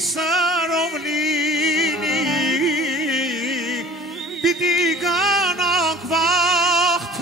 Սարովլինի պիտի գանանք վաղթեուն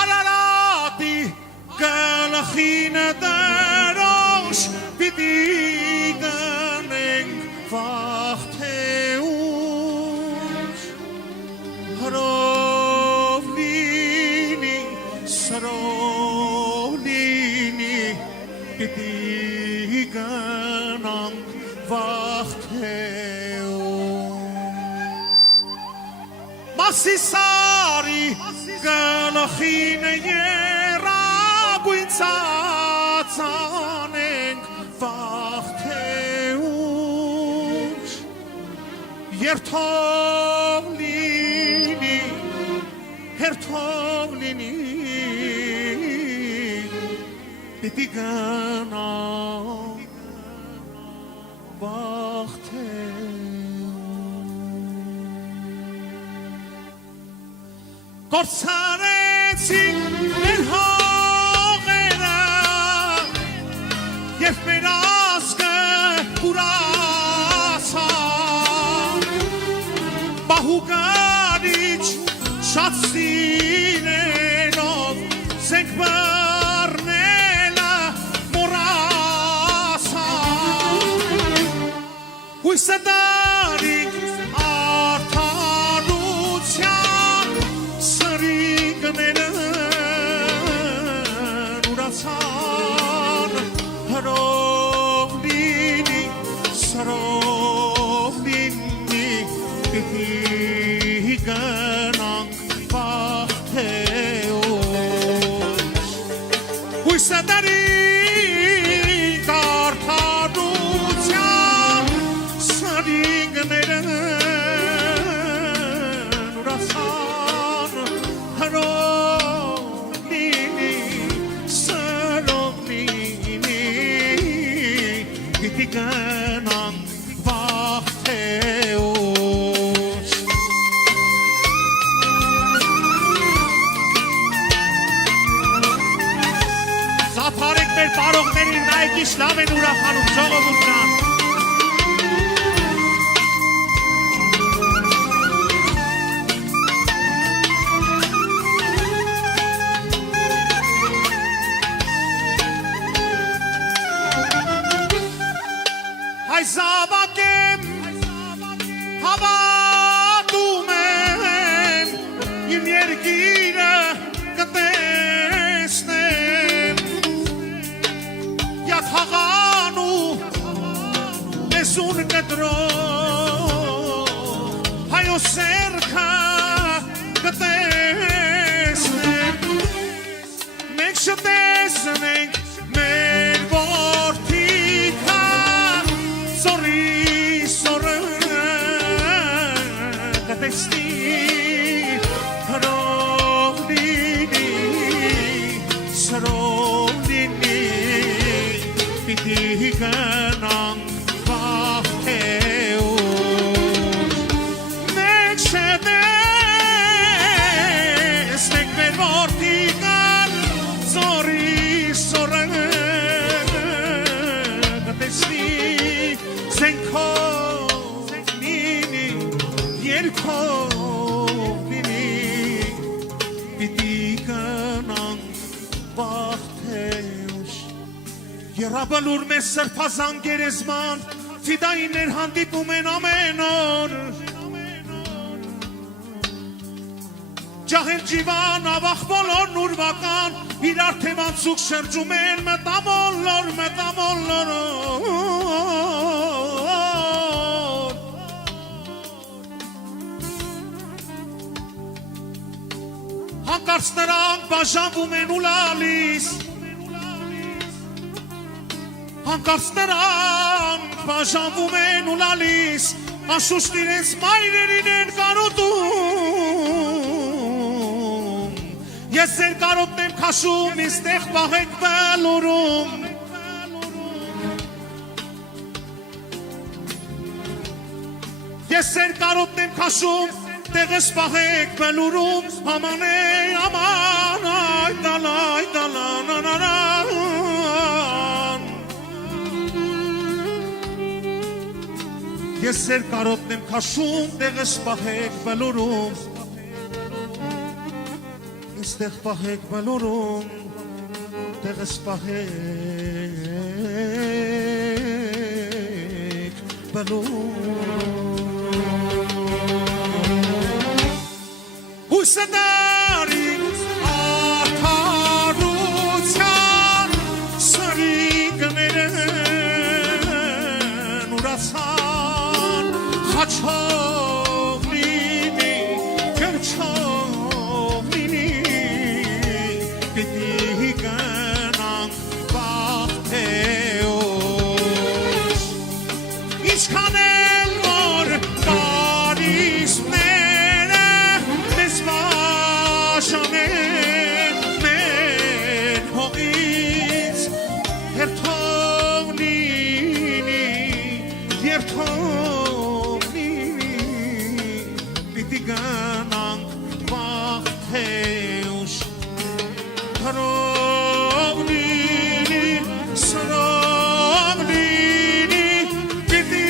Արարատի գլխինը դրոշ պիտի գնենք վաղթեուն Սարովլինի պիտի գնանք վաղթեուն Մասիսարի գլխին երագույն ծածանենք վաղթեուն Երթով լինի պիտի գնանք վաղթեուն Կորցրեցինք մեր հողերը և մեր ազգը կուրացավ Պահուկարիչ շատ սիրելով զենք բռնելը մոռացավ Հույսը դարինք արդարության սրիկներն ուրացան հրով լինի, սրով լինի պիտի գնանք վաղթեուն Հույսը դարինք արդարության սրիկներն ուրացան հրով լինի, սրով լինի պիտի գնանք վաղթեուն Զափարեք մեր պարողներին նայեք ինչ լավ են ուրախանում ժողովուրդ ջան Հայ զավակեմ հավատում եմ իմ երկիրը կտեսնեմ Յաթաղան ու լեզուն կտրող հայոց սերքը կտեսնեմ Մենք չտեսնենք մեր որդիքը Տեսնի հրով լինի, սրով լինի պիտի գնանք վաղթեուն Մենք չտեսնենք մեր որդիքն զորի սորը կտեսնի զենքով լինի Երկով լինի պիտի գնանք վաղթեուն Եռաբլուր մեզ սրբազան գերեզման ֆիդայիններ հանդիպում են ամեն օր Ջահել ջիվան ավախ բոլորն ուրվական իրար թեմանցուկ շրջում են մտամոլոր Հանկարծ նրանք բաժանվում են ու լալիս Հանկարծ նրանք բաժանվում են ու լալիս Անշուշտ իրենց մայրերին են կարոտում Ես ձեր կարոտն եմ քաշում, ինձ պահ եք բլուրում Ես ձեր կարոտն եմ քաշում տեղս պահեք բելուրում ամանե աման այ դալայ դալանանարան Ես ձեր կարոտն եմ քաշում տեղս պահեք բելուրում Ինստեղ պահեք բելուրում տեղս պահեք բելուրում Հույսը դարի արդարության սրիկներն ուրացան խաչով լինի, կրչով լինի պիտի գնանք վաղթեոց Ինչքան էլ որ կարիսմները մեզ վաշանեն մեր հողից երթով լինի պիտի գնանք վաղթեոց Հարով լինի, սրով լինի, պիտի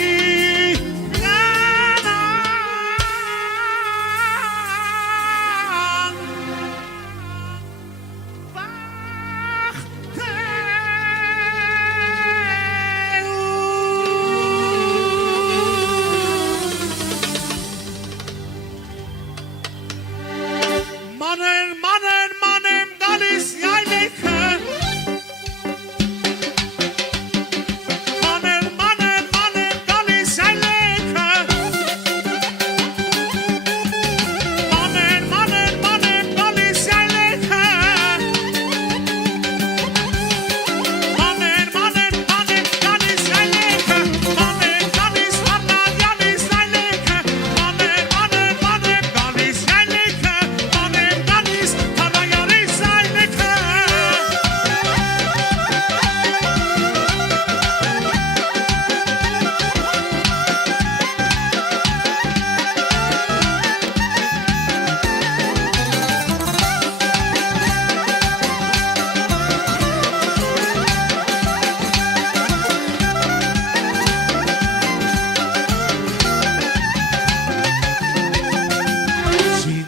Մանեն գալիս յայլեքը Մանեն գալիս յայլեքը Մանեն գալիս յայլեքը Մանեն գալիս յայլեքը Մանեն գալիս հարնանյանիս յայլեքը Մանեն գալիս յայլեքը Մանեն գալիս հարնանյանիս յայլեքը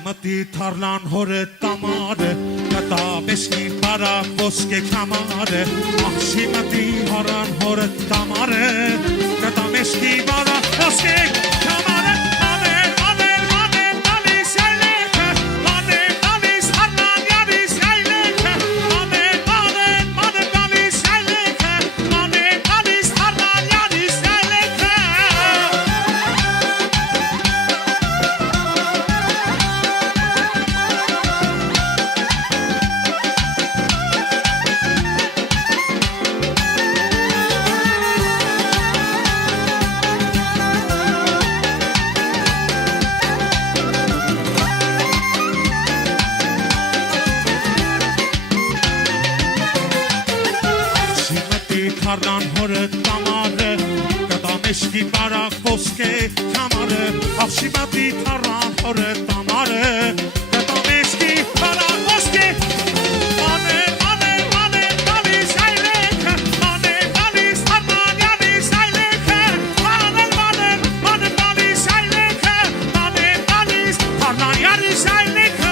Մտի թարլան հորը տամարը կտա բեսկի բարակ ոսկե կամարը Ախշի մտի հարան հորը տամարը կտա մեսկի բարակ ոսկե կամարը Մանեն գալիս յայլեքը Մանեն գալիս հարնանյանիս յայլեքը Մանեն գալիս յայլեքը Մանեն գալիս հարնանյանիս յայլեքը Հարնան հորը տամարը կտա մեսկի բարակ ոսկե կամարը Ախշի մտի թարան հորը տամարը կտա մեսկի բարակ ոսկե Մանեն գալիս յայլեքը Մանեն գալիս հարնանյանիս յայլեքը Մանեն գալիս յայլեքը Մանեն գալիս հարնանյանիս յայլեքը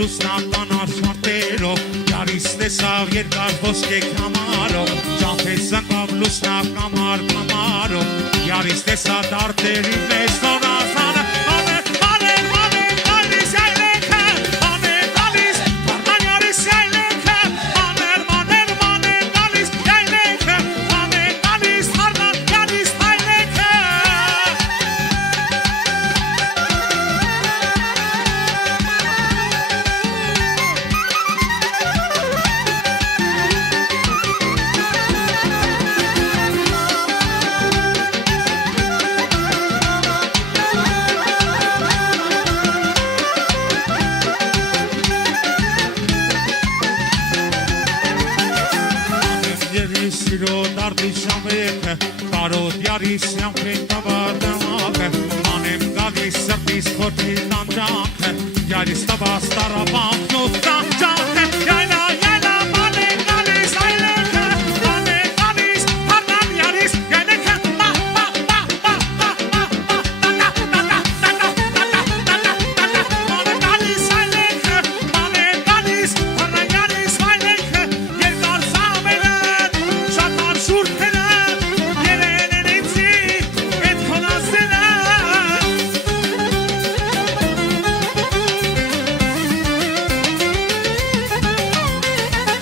Լուսնական աշխարհերով Յարիս տեսավ երկար ոսկե կամարով Ճամփես զնգավ լուսնական կամարով Յարիս տեսավ դարտերի մեջ նորազանը Մանեն գալիս յայլեքը Մանեն գալիս հարնանյանիս յայլեքը Մանեն գալիս յայլեքը Մանեն գալիս հարնանյանիս յայլեքը Սիրո դարդի շամեքը Կարոդյարի սյամքեն տավադամակը Մանեմ գալիս սրտիս խոթի տանջանքը Յարիս տավաս տարավանք նոտ տանջանքը Յայլա, յայլա, մանեմ գալիս այլեքը Մանեմ գալիս, հարնան յարիս Յայլեքը, պա, պա, պա, պա, պա, պա, Մանեմ գալիս այլեքը Մանեմ գալիս, հարնան յարիս այլեքը Երկար սամերըտ, շատ արշուրքերըտ Երեն են ինձի, էտ քոնասելը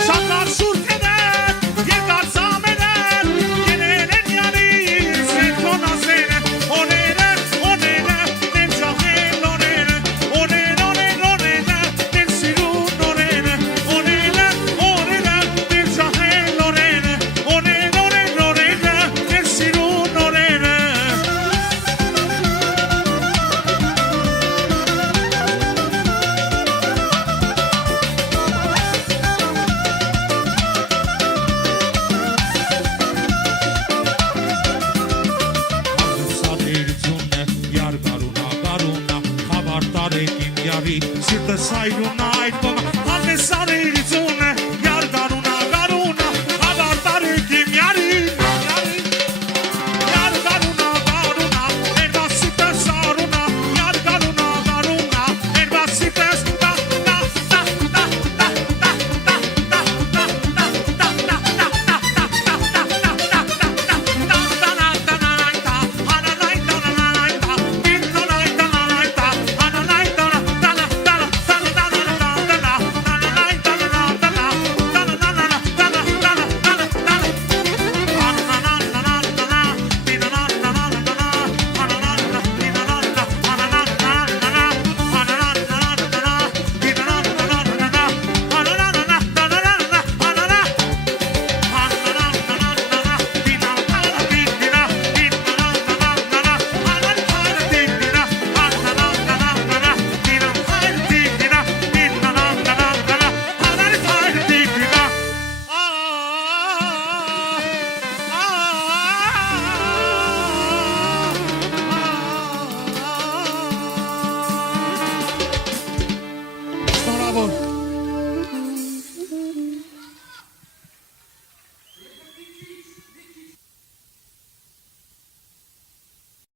Շատ արշուրքերըտ, երկար սամերըտ Երեն են յարիս, էտ քոնասելը Օները, օները, նեն ճախել օրերը Օներ, օներ, օրերը, նեն սիրուն օրերը Օները, օրերը, նեն ճախել օրերը Օներ, օրեր, օրերը, նեն սիրուն օրերը Սադերությունը յարգարունա գարունա խաբար տարեկին յարի սիրտը սայրունա այդ կոմա հանդես սարերություն